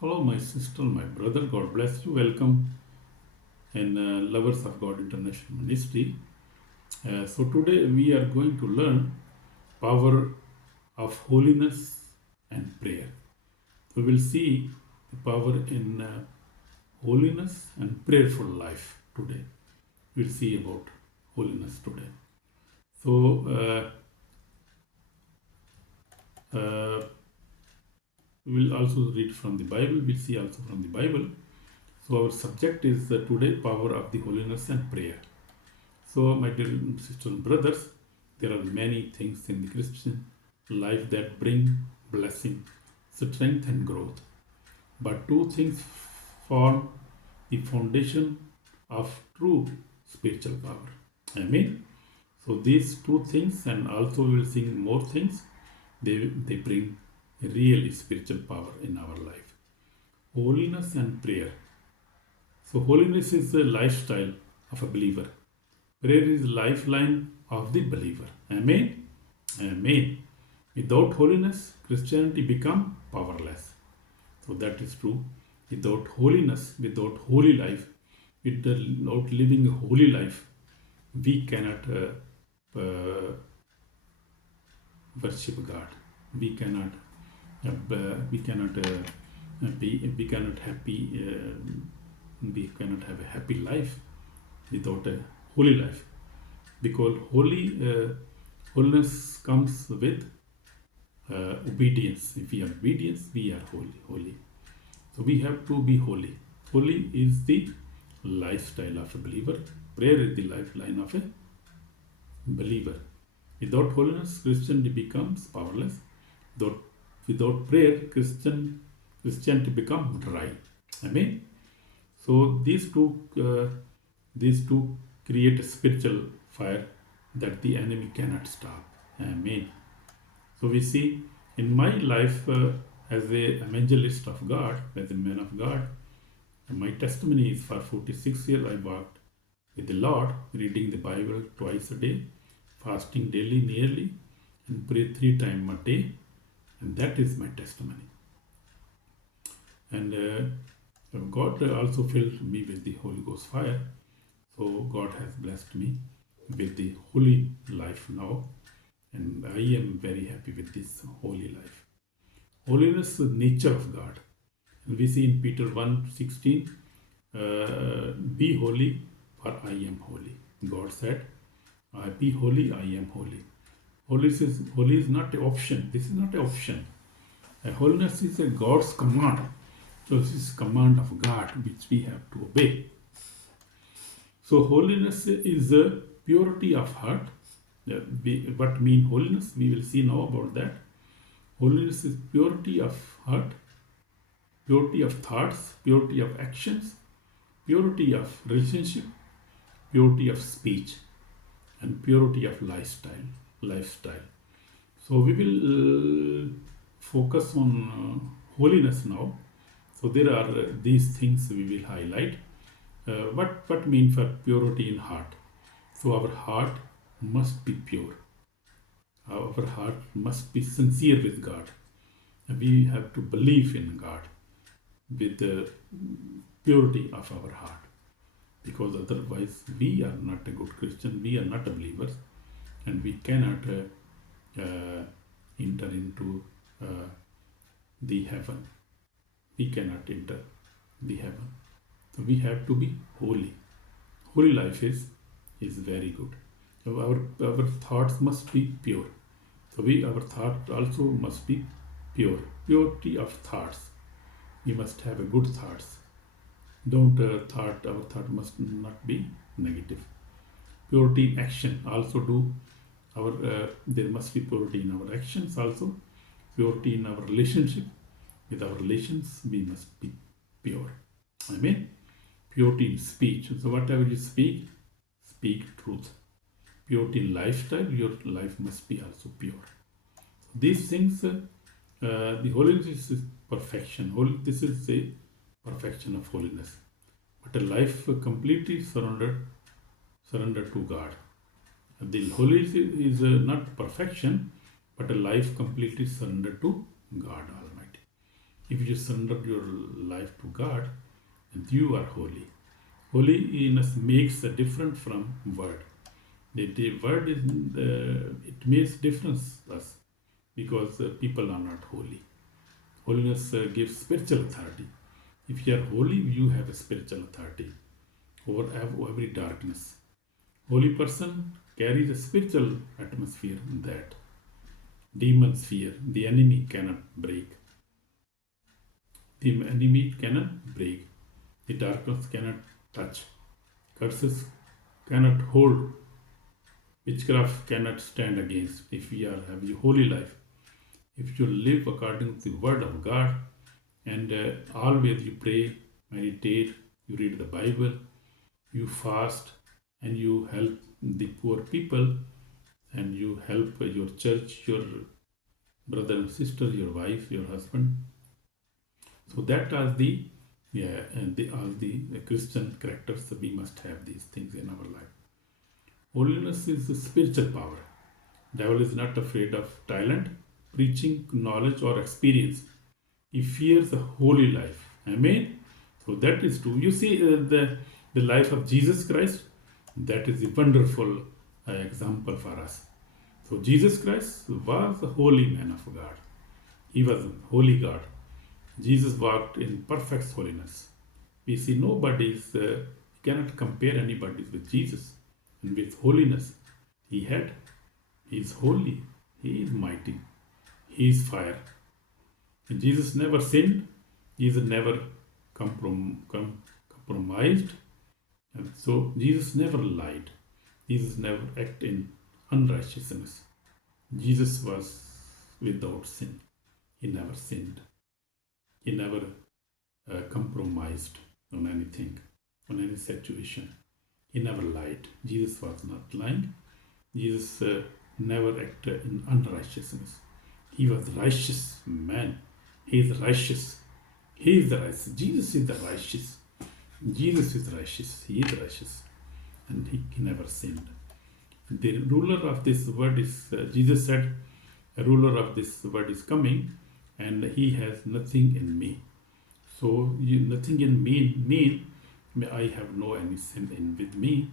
Hello, my sister, my brother. God bless you. Welcome and lovers of God International Ministry. So today we are going to learn power of holiness and prayer. So we'll see the power in holiness and prayerful life today. We'll see about holiness today. So we'll also read from the Bible. We'll see also from the Bible. So our subject is today power of the holiness and prayer. So, my dear sisters and brothers, there are many things in the Christian life that bring blessing, strength, and growth. But two things form the foundation of true spiritual power. Amen. So, these two things, and also we will sing more things, they bring real spiritual power in our life. Holiness and prayer. So, holiness is the lifestyle of a believer. Prayer is lifeline of the believer. Amen. Amen. Without holiness, Christianity become powerless. So that is true. Without holiness, without holy life, without living a holy life, we cannot worship God. We cannot. We cannot be. We cannot happy. We cannot have a happy life without a holy life, because holiness comes with obedience. If we are obedience, we are holy. So we have to be holy. Holy is the lifestyle of a believer. Prayer is the lifeline of a believer. Without holiness, Christianity becomes powerless. Without prayer, Christianity becomes dry. Amen. So these two create a spiritual fire that the enemy cannot stop. Amen. So we see in my life as a evangelist of God, as a man of God, my testimony is for 46 years I walked with the Lord, reading the Bible twice a day, fasting daily nearly, and pray 3 times a day, and that is my testimony. And God also filled me with the Holy Ghost fire. So God has blessed me with the holy life now, and I am very happy with this holy life. Holiness is the nature of God. And we see in Peter 1:16, be holy, for I am holy. God said, be holy, I am holy. Holy is not an option. This is not an option. Holiness is a God's command. So this is command of God which we have to obey. So holiness is a purity of heart. What mean holiness? We will see now about that. Holiness is purity of heart, purity of thoughts, purity of actions, purity of relationship, purity of speech, and purity of lifestyle. So we will focus on holiness now. So there are these things we will highlight. What mean for purity in heart? So our heart must be pure. Our heart must be sincere with God. We have to believe in God with the purity of our heart, because otherwise we are not a good Christian, we are not a believers, and we cannot enter into the heaven. We cannot enter the heaven. So we have to be holy. Holy life is very good. So our thoughts must be pure. So our thought also must be pure. Purity of thoughts. We must have a good thoughts. Our thought must not be negative. Purity in action also do. There must be purity in our actions also. Purity in our relationship. With our relations, we must be pure. Amen. Purity in speech. So whatever you speak truth. Purity in lifestyle, your life must be also pure. These things, the holiness is perfection. This is the perfection of holiness. But a life completely surrendered to God. The holiness is not perfection, but a life completely surrendered to God Almighty. If you surrender your life to God, and you are holy. Holiness makes a difference from word. The word is it makes difference us because people are not holy. Holiness gives spiritual authority. If you are holy, you have a spiritual authority over every darkness. Holy person carries a spiritual atmosphere that demons fear. The enemy cannot break. The enemy cannot break. The darkness cannot touch. Curses cannot hold. Witchcraft cannot stand against. If we are having a holy life, if you live according to the word of God, and always you pray, meditate, you read the Bible, you fast, and you help the poor people, and you help your church, your brother and sister, your wife, your husband. So that are the and all the Christian characters. We must have these things in our life. Holiness is a spiritual power. Devil is not afraid of talent, preaching, knowledge, or experience. He fears a holy life. Amen. So that is true. You see the life of Jesus Christ. That is a wonderful example for us. So Jesus Christ was a holy man of God. He was a holy God. Jesus walked in perfect holiness. We see nobody's, cannot compare anybody with Jesus. And with holiness, he is holy, he is mighty, he is fire. And Jesus never sinned, Jesus never compromised. And so Jesus never lied, Jesus never acted in unrighteousness. Jesus was without sin, he never sinned. He never compromised on anything, on any situation. He never lied. Jesus was not lying. Jesus never acted in unrighteousness. He was righteous man. He is righteous. He is the righteous. Jesus is the righteous. Jesus is righteous. He is righteous. And he never sinned. The ruler of this world is, Jesus said, a ruler of this world is coming, and he has nothing in me. So nothing in me mean I have no any sin in with me.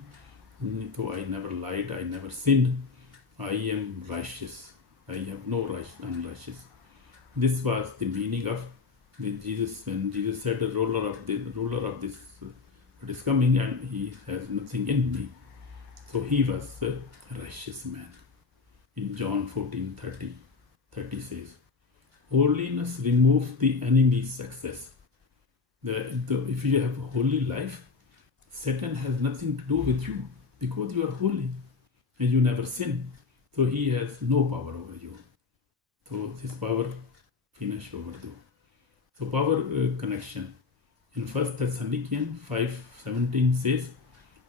So I never lied, I never sinned. I am righteous. I have no unrighteous. This was the meaning of Jesus when Jesus said the ruler of this what is coming, and he has nothing in me. So he was a righteous man. In John 14:30 says, holiness removes the enemy's success. If you have a holy life, Satan has nothing to do with you because you are holy and you never sin. So he has no power over you. So his power finish over you. So power connection. In 1 Thessalonians 5:17 says,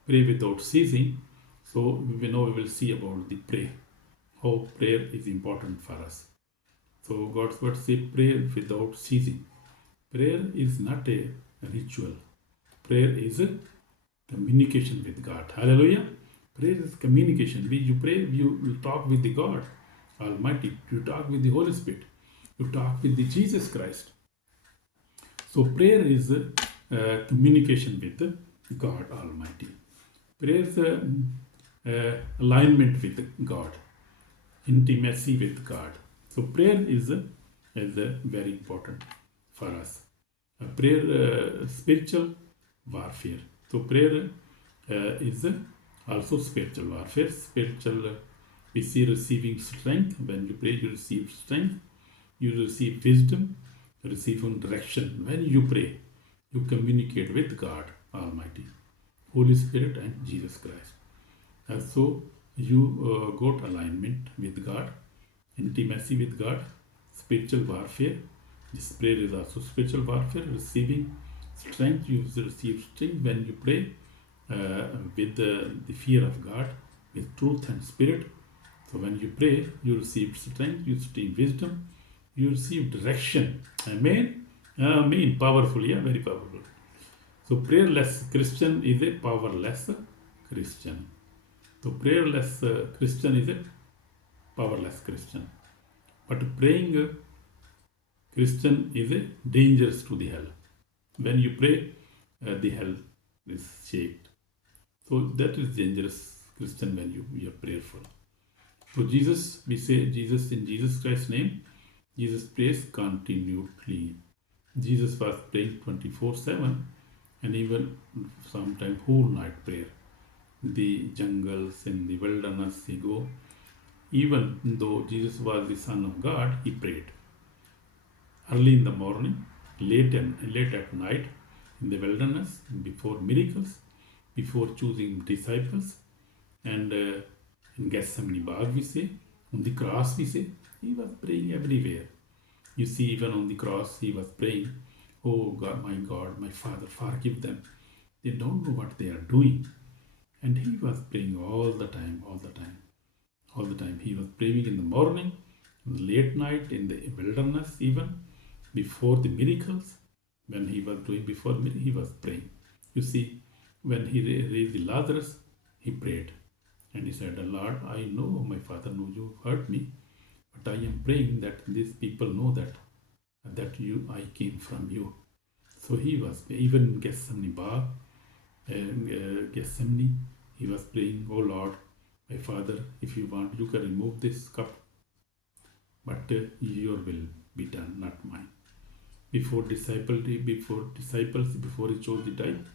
pray without ceasing. So we will see about the prayer. How prayer is important for us. So God's word says pray without ceasing. Prayer is not a ritual. Prayer is a communication with God. Hallelujah. Prayer is communication. When you pray, you will talk with the God Almighty. You talk with the Holy Spirit. You talk with the Jesus Christ. So prayer is communication with God Almighty. Prayer is alignment with God. Intimacy with God. So prayer is very important for us. Prayer, spiritual warfare. So prayer is also spiritual warfare. Spiritual, we see receiving strength. When you pray, you receive strength. You receive wisdom. You receive direction. When you pray, you communicate with God Almighty, Holy Spirit, and Jesus Christ. So you got alignment with God, intimacy with God, spiritual warfare. This prayer is also spiritual warfare. Receiving strength, you receive strength when you pray with the fear of God, with truth and spirit. So when you pray, you receive strength, you receive wisdom, you receive direction. Amen. Amen. Powerful, yeah, very powerful. So prayerless Christian is a powerless Christian. So prayerless Christian is a powerless Christian. But praying Christian is a dangerous to the hell. When you pray, the hell is shaped. So that is dangerous Christian when you are prayerful. So Jesus, we say Jesus in Jesus Christ's name. Jesus prays continually. Jesus was praying 24/7 and even sometimes whole night prayer. The jungles, in the wilderness he go. Even though Jesus was the Son of God, he prayed. Early in the morning, late at night, in the wilderness, before miracles, before choosing disciples, and in Gethsemane Bagh we say, on the cross we say, he was praying everywhere. You see, even on the cross he was praying, oh God, my Father, forgive them. They don't know what they are doing. And he was praying all the time. He was praying in the morning, late night, in the wilderness, even before the miracles. When he was doing before miracles, he was praying. You see, when he raised the Lazarus, he prayed. And he said, Lord, I know, my Father, know you hurt me, but I am praying that these people know that I came from you. So he was, even in Gethsemane, he was praying, oh Lord, my Father, if you want, you can remove this cup, but your will be done, not mine. Before he chose the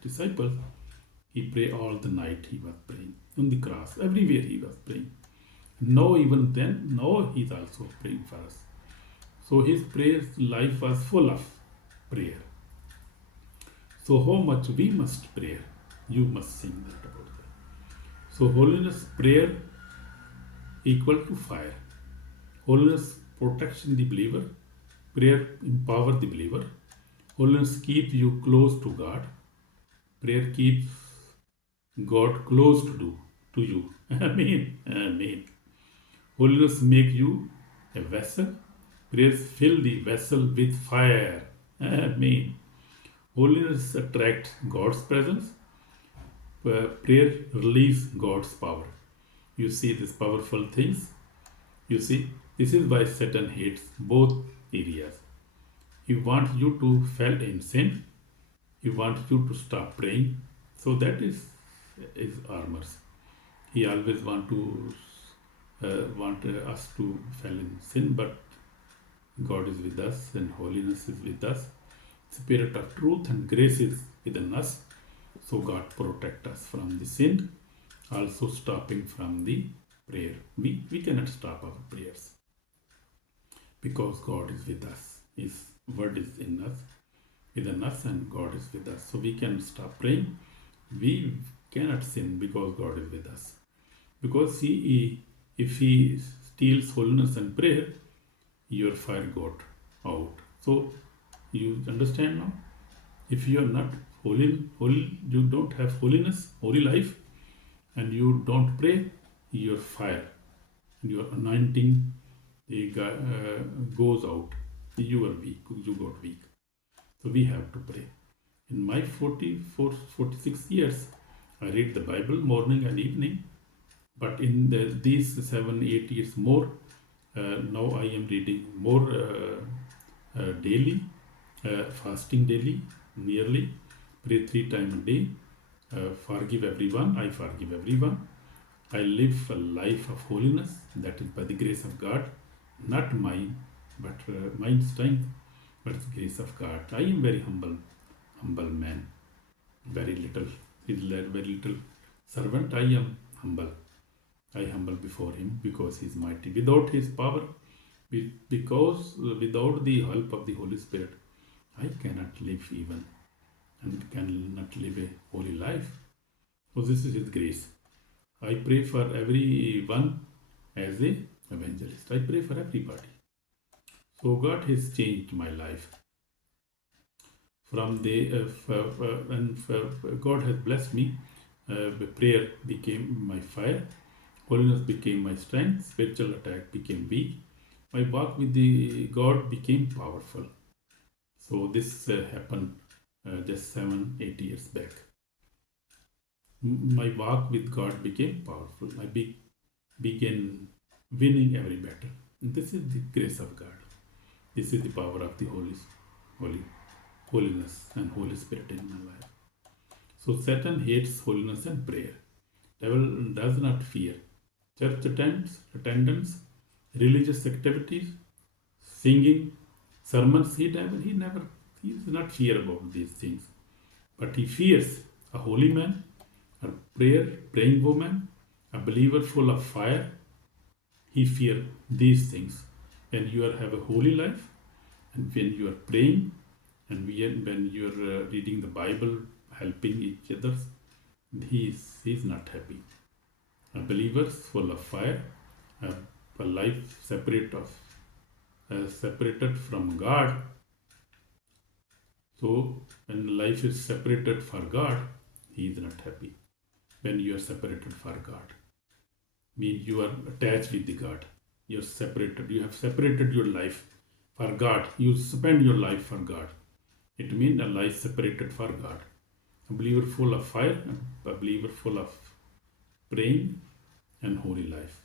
disciples, he prayed all the night. He was praying on the cross, everywhere he was praying. Now, even then, now he's also praying for us. So his prayer life was full of prayer. So how much we must pray? You must sing that about that. So holiness prayer equal to fire. Holiness protects the believer. Prayer empower the believer. Holiness keeps you close to God. Prayer keeps God close to you. Amen. Amen. Holiness make you a vessel. Prayers fill the vessel with fire. Amen. Holiness attracts God's presence. Prayer release God's power. You see these powerful things. You see, this is why Satan hates both areas. He wants you to fall in sin. He wants you to stop praying. So that is his armors. He always want us to fall in sin, but God is with us and holiness is with us. Spirit of truth and grace is within us. So God protect us from the sin, also stopping from the prayer. We cannot stop our prayers because God is with us. His word is within us, and God is with us. So we can stop praying. We cannot sin because God is with us. Because if he steals holiness and prayer, your fire got out. So you understand now? If you are not holy, you don't have holiness, holy life, and you don't pray, your fire, your anointing goes out. You are weak. You got weak. So we have to pray. In my 46 years, I read the Bible morning and evening. But in these 7-8 years more, now I am reading more daily, fasting daily, nearly, pray 3 times a day, forgive everyone, I forgive everyone. I live a life of holiness, that is by the grace of God, not mine, but mine strength, but the grace of God. I am very humble man, very little servant. I am humble. I humble before him because he is mighty. Without his power, because without the help of the Holy Spirit, I cannot live even and cannot live a holy life. So this is his grace. I pray for everyone as a evangelist. I pray for everybody. So God has changed my life. From the God has blessed me. Prayer became my fire. Holiness became my strength. Spiritual attack became weak. My walk with the God became powerful. So this happened just 7-8 years back. My walk with God became powerful. I began winning every battle. And this is the grace of God. This is the power of the Holy, holiness and Holy Spirit in my life. So Satan hates holiness and prayer. Devil does not fear church attendance, religious activities, singing, sermons. He is not fear about these things. But he fears a holy man, a praying woman, a believer full of fire. He fears these things. When you have a holy life, and when you are praying, and when you are reading the Bible, helping each other, he is not happy. A believer full of fire, a life separated from God. So when life is separated for God, he is not happy. When you are separated for God, means you are attached with the God. You are separated. You have separated your life for God. You spend your life for God. It means a life separated for God. A believer full of fire, a believer full of praying and holy life.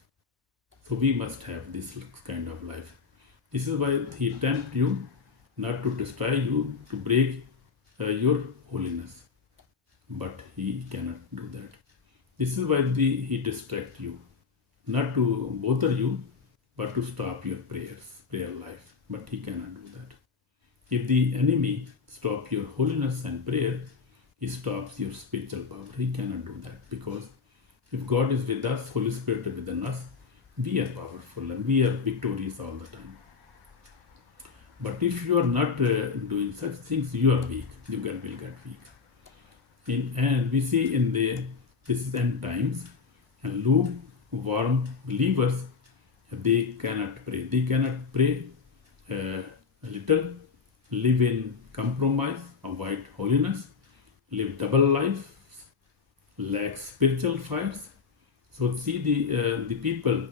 So we must have this kind of life. This is why he tempts you not to destroy you, to break your holiness. But he cannot do that. This is why he distracts you, not to bother you, but to stop your prayer life. But he cannot do that. If the enemy stops your holiness and prayer, he stops your spiritual power. He cannot do that, because if God is with us, Holy Spirit is within us, we are powerful and we are victorious all the time. But if you are not doing such things, you are weak. You will get weak. And we see in this is end times, and lukewarm believers, they cannot pray. They cannot pray a little, live in compromise, avoid holiness, live double lives, lack spiritual fires. So see the people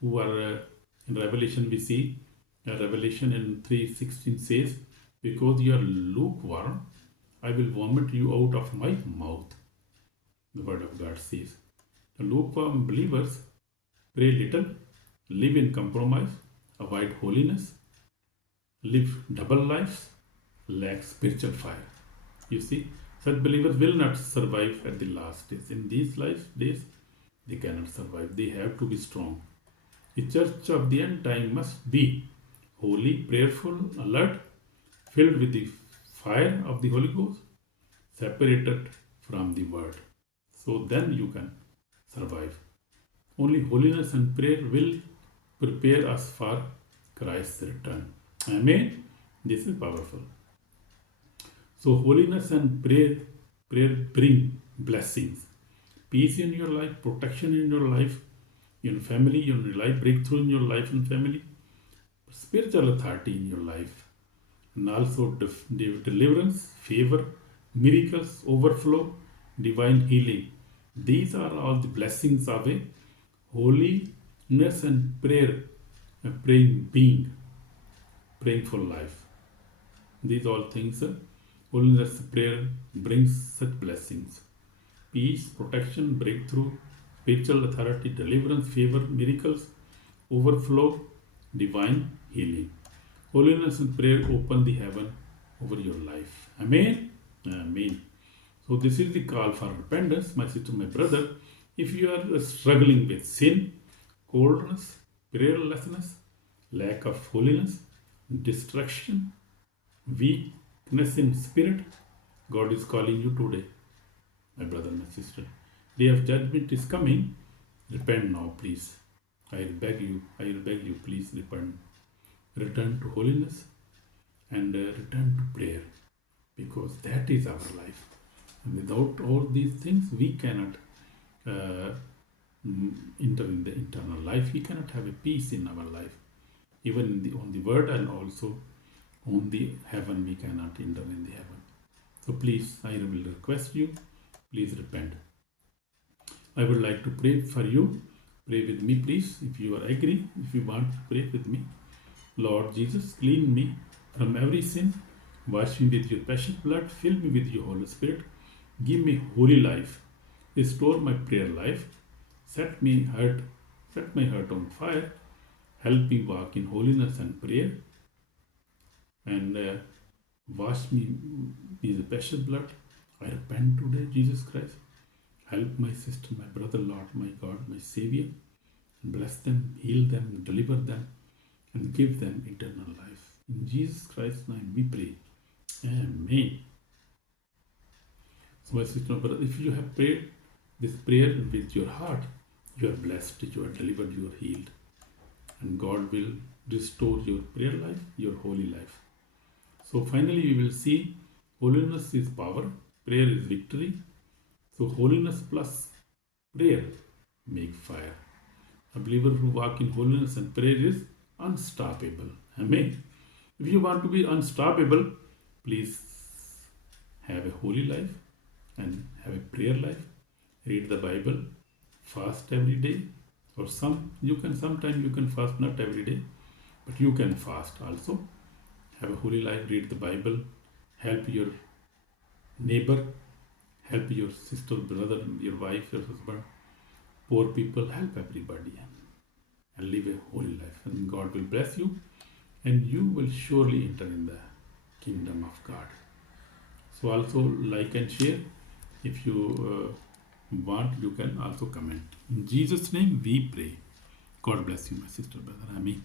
who are in Revelation. We see Revelation in 3:16 says, because you are lukewarm, I will vomit you out of my mouth. The word of God says. The lukewarm believers pray little, live in compromise, avoid holiness, live double lives, lack spiritual fire. You see, such believers will not survive at the last days. In these life days, they cannot survive. They have to be strong. The church of the end time must be holy, prayerful, alert, filled with the fire of the Holy Ghost, separated from the word. So then you can survive. Only holiness and prayer will prepare us for Christ's return. Amen. This is powerful. So holiness and prayer bring blessings, peace in your life, protection in your life, in family, in your life, breakthrough in your life and family, spiritual authority in your life, and also deliverance, favor, miracles, overflow, divine healing. These are all the blessings of a holiness and prayer, a praying being, prayerful life. These all things, holiness prayer brings such blessings: peace, protection, breakthrough, spiritual authority, deliverance, favor, miracles, overflow, divine healing. Holiness and prayer open the heaven over your life. Amen. Amen. So this is the call for repentance, my sister, my brother. If you are struggling with sin, coldness, prayerlessness, lack of holiness, distraction, weakness in spirit, God is calling you today, my brother, my sister. Day of judgment is coming. Repent now, please. I beg you, please repent. Return to holiness and return to prayer, because that is our life. And without all these things, we cannot enter in the eternal life. We cannot have a peace in our life. Even on the word and also on the heaven, we cannot enter in the heaven. So please, I will request you, please repent. I would like to pray for you. Pray with me, please, if you are agree, if you want to pray with me. Lord Jesus, clean me from every sin. Wash me with your precious blood. Fill me with your Holy Spirit. Give me holy life. Restore my prayer life. Set my heart on fire. Help me walk in holiness and prayer. and wash me with the precious blood. I repent today, Jesus Christ. Help my sister, my brother, Lord, my God, my Savior. Bless them, heal them, deliver them, and give them eternal life. In Jesus Christ's name we pray. Amen. So my sister, my brother, if you have prayed this prayer with your heart, you are blessed, you are delivered, you are healed. And God will restore your prayer life, your holy life. So finally we will see holiness is power, prayer is victory. So holiness plus prayer make fire. A believer who walks in holiness and prayer is unstoppable. Amen. If you want to be unstoppable, please have a holy life and have a prayer life. Read the Bible, fast every day, or sometimes you can fast not every day, but you can fast also. Have a holy life, read the Bible, help your neighbor, help your sister, brother, your wife, your husband, poor people, help everybody and live a holy life. And God will bless you and you will surely enter in the kingdom of God. So also like and share. If you want, you can also comment. In Jesus' name we pray. God bless you, my sister, brother. Amen.